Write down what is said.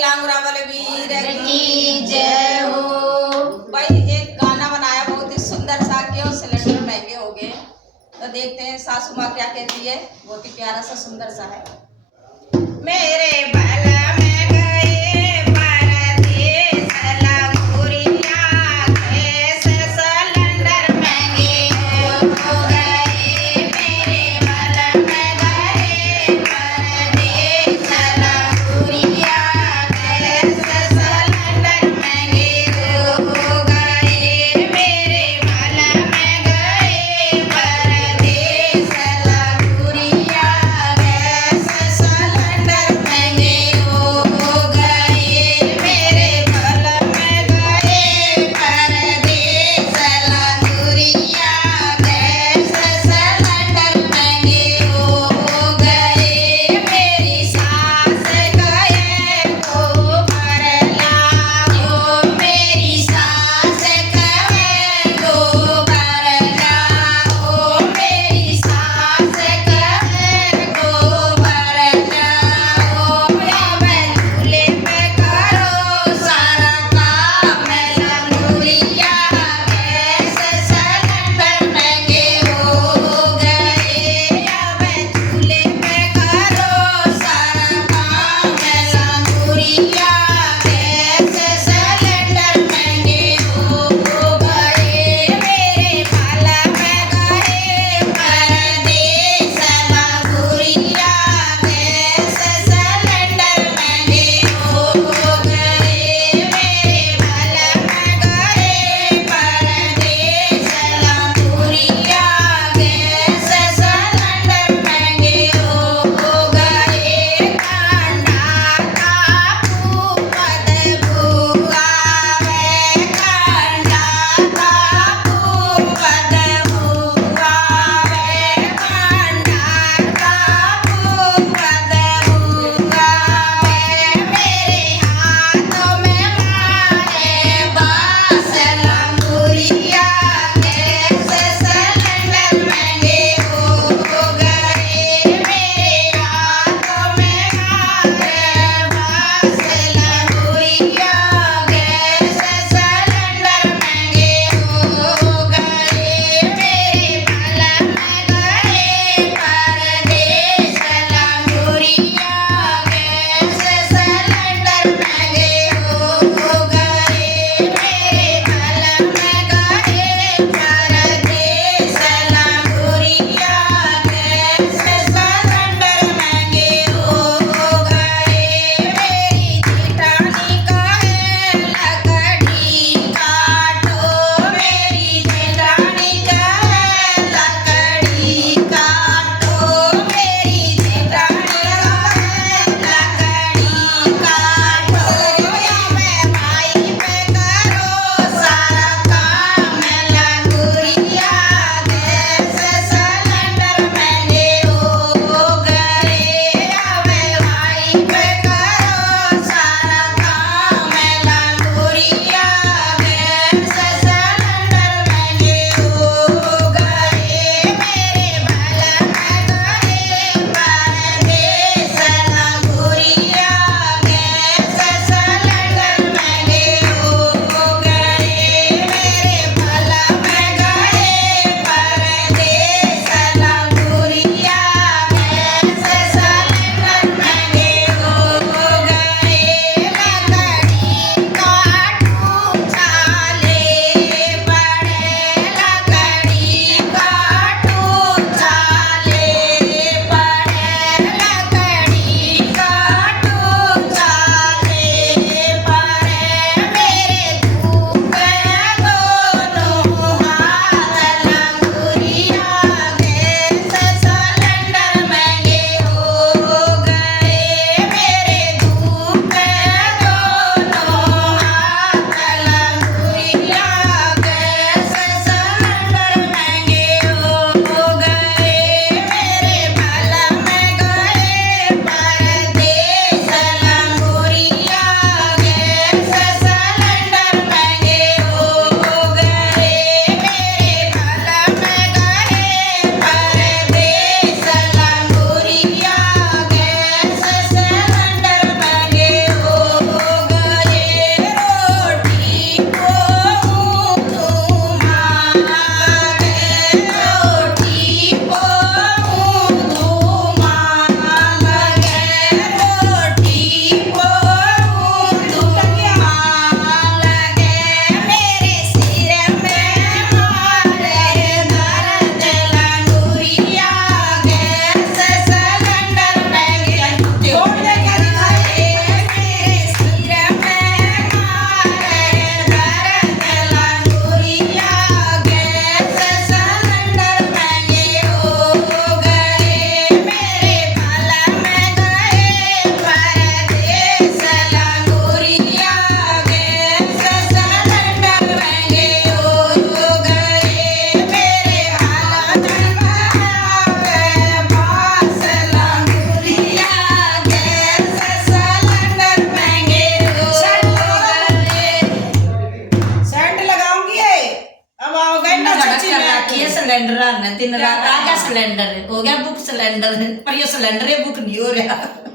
लांगुरा वाले वीर की जय हो। भाई एक गाना बनाया बहुत ही सुंदर सा, क्यों सिलेंडर महंगे हो गए। तो देखते हैं सासू माँ क्या कहती है। बहुत ही प्यारा सा सुंदर सा है। मेरे बाला में गए परदेस लंगुरिया, कैसे सिलेंडर महंगे हो गए। मेरे बाला में गए परदेस लंगुरिया, कैसे सिलेंडर महंगे हो गए। मेरे बाला में गए परदेस लंगुरिया, कैसे सिलेंडर महंगे हो रखी है सिलेंडर ने दिन रात आ गया सिलेंडर हो गया बुक सिलेंडर पर ये सिलेंडर बुक नहीं हो रहा